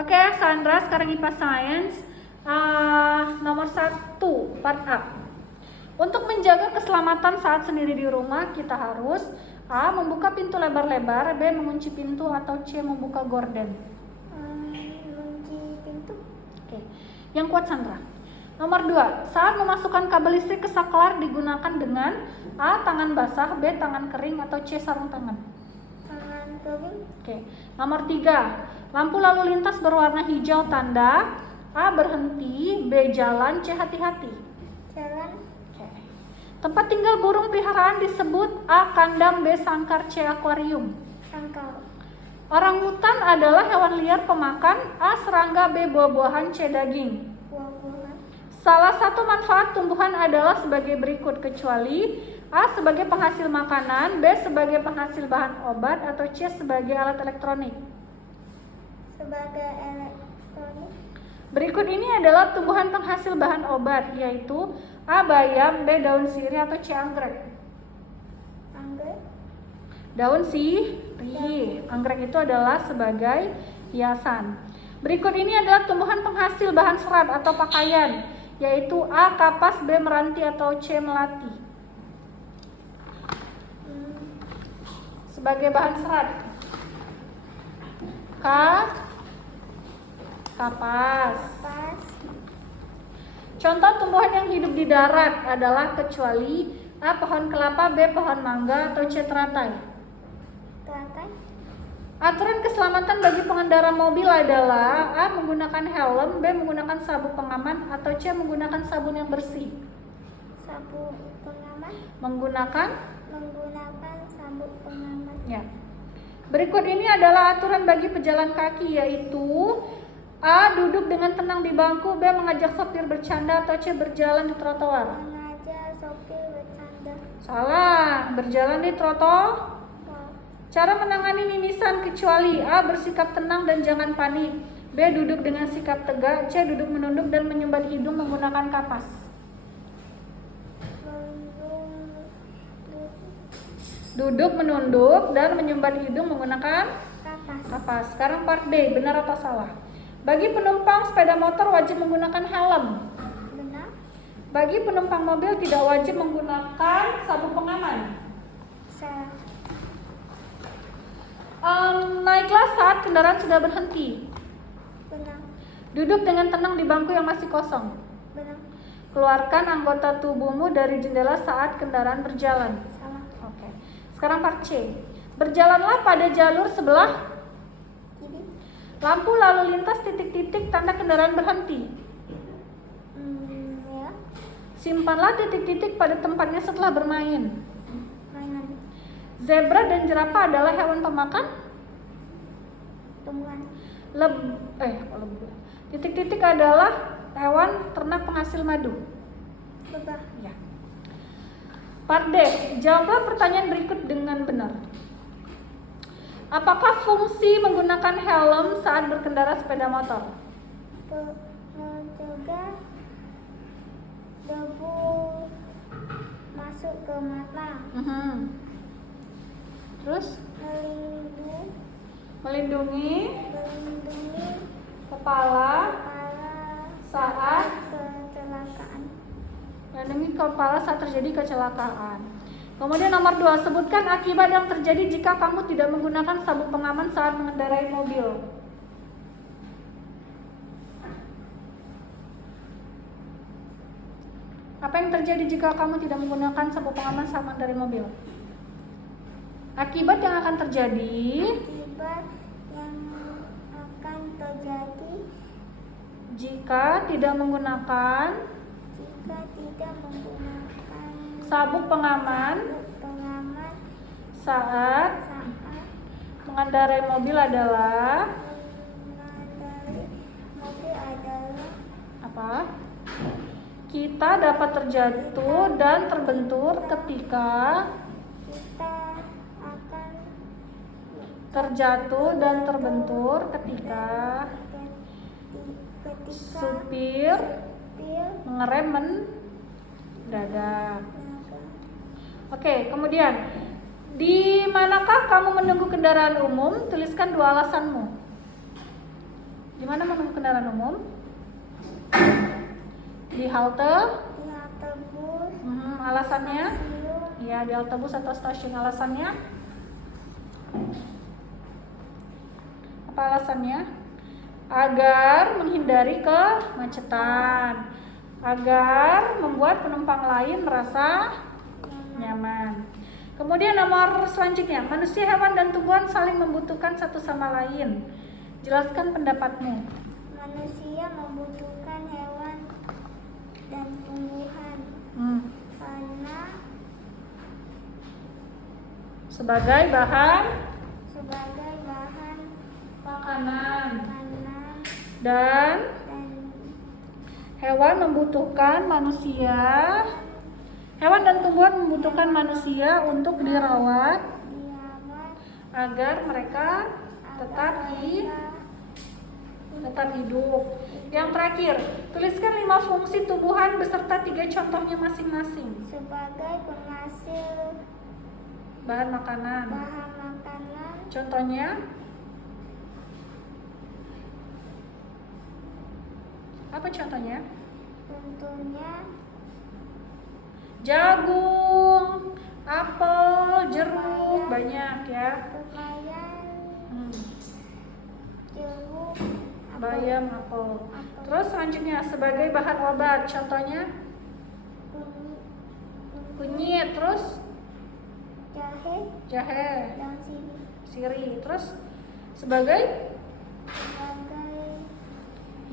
Oke, Sandra, sekarang IPA Science nomor 1, part A. Untuk menjaga keselamatan saat sendiri di rumah, kita harus A. Membuka pintu lebar-lebar, B. Mengunci pintu, atau C. Membuka gorden. Mengunci pintu. Oke, yang kuat Sandra. Nomor 2, saat memasukkan kabel listrik ke saklar digunakan dengan A. Tangan basah, B. Tangan kering, atau C. Sarung tangan. Tangan kering. Oke, nomor 3, lampu lalu lintas berwarna hijau tanda A. Berhenti, B. Jalan, C. Hati-hati. Jalan. Oke. Tempat tinggal burung peliharaan disebut A. Kandang, B. Sangkar, C. Akuarium. Sangkar. Orangutan adalah hewan liar pemakan A. Serangga, B. Buah-buahan, C. Daging. Buah-buahan. Salah satu manfaat tumbuhan adalah sebagai berikut, kecuali A. Sebagai penghasil makanan, B. Sebagai penghasil bahan obat, atau C. Sebagai alat elektronik. Sebagai elektronik. Berikut ini adalah tumbuhan penghasil bahan obat, yaitu A. Bayam, B. Daun sirih, atau C. Anggrek. Anggrek. Daun sirih, anggrek itu adalah sebagai hiasan. Berikut ini adalah tumbuhan penghasil bahan serat atau pakaian, yaitu A. Kapas, B. Meranti, atau C. Melati. Sebagai bahan serat, kapas. Pas. Contoh tumbuhan yang hidup di darat adalah kecuali A. Pohon kelapa, B. Pohon mangga, atau C. Teratai. Teratai. Aturan keselamatan bagi pengendara mobil adalah A. Menggunakan helm, B. Menggunakan sabuk pengaman, atau C. Menggunakan sabun yang bersih. Sabuk pengaman. Menggunakan sabuk pengaman. ya. Berikut ini adalah aturan bagi pejalan kaki, yaitu A. Duduk dengan tenang di bangku, B. Mengajak sopir bercanda, atau C. Berjalan di trotoar. Mengajak sopir bercanda. Salah, berjalan di trotoar. Cara menangani mimisan, kecuali A. Bersikap tenang dan jangan panik, B. Duduk dengan sikap tegak, C. Duduk menunduk dan menyumbat hidung menggunakan kapas. Duduk menunduk dan menyumbat hidung menggunakan kapas. Sekarang part D, benar atau salah? Bagi penumpang sepeda motor wajib menggunakan helm. Benar. Bagi penumpang mobil tidak wajib menggunakan sabuk pengaman. Salah. Naiklah saat kendaraan sudah berhenti. Benar. Duduk dengan tenang di bangku yang masih kosong. Benar. Keluarkan anggota tubuhmu dari jendela saat kendaraan berjalan. Salah. Oke. Sekarang part C. Berjalanlah pada jalur sebelah Kiri. lampu lalu lintas titik-titik tanda kendaraan berhenti. Ya. Simpanlah titik-titik pada tempatnya setelah bermain. Mainan. Zebra dan jerapah adalah hewan pemakan Tumbuhan. Titik-titik adalah hewan ternak penghasil madu. Lebah. Ya. Part D. Jawablah pertanyaan berikut dengan benar. Apakah fungsi menggunakan helm saat berkendara sepeda motor? Mencegah debu masuk ke mata. Terus melindungi kepala saat kecelakaan. melindungi kepala saat terjadi kecelakaan. Kemudian nomor 2, sebutkan akibat yang terjadi jika kamu tidak menggunakan sabuk pengaman saat mengendarai mobil. Apa yang terjadi jika kamu tidak menggunakan sabuk pengaman saat mengendarai mobil? Akibat yang akan terjadi jika tidak menggunakan sabuk pengaman saat mengendarai mobil adalah apa? Kita dapat terjatuh dan terbentur ketika supir mengerem mendadak. Oke, kemudian di manakah kamu menunggu kendaraan umum? Tuliskan 2 alasanmu. Di mana menunggu kendaraan umum? Di halte. Di halte bus. Alasannya? Stasiun. Ya, di halte bus atau stasiun. Alasannya? Apa alasannya? Agar menghindari kemacetan, agar membuat penumpang lain merasa nyaman. Kemudian nomor selanjutnya, manusia, hewan, dan tumbuhan saling membutuhkan satu sama lain. Jelaskan pendapatmu. Manusia membutuhkan hewan dan tumbuhan karena Sebagai bahan makanan. Dan hewan membutuhkan manusia. Hewan dan tumbuhan membutuhkan manusia untuk dirawat agar mereka tetap hidup. Yang terakhir, tuliskan 5 fungsi tumbuhan beserta 3 contohnya masing-masing. sebagai penghasil Bahan makanan. Contohnya? Apa contohnya? tentunya Jagung, apel, jeruk, banyak ya. pepaya, jeruk, Bayam, apel. Terus selanjutnya sebagai bahan obat, contohnya kunyit, terus jahe, dan sirih. Terus sebagai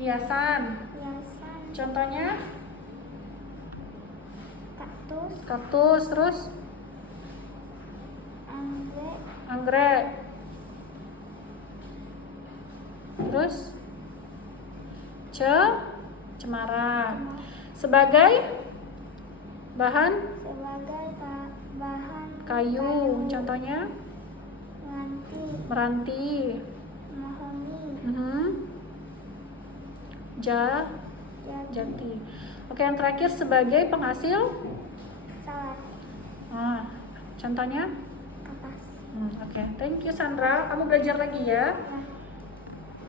hiasan, contohnya kaktus, terus anggrek, terus cemara. Sebagai bahan kayu, contohnya meranti, jati. Oke, yang terakhir sebagai penghasil contohnya? Oke, thank you Sandra. Kamu belajar lagi ya.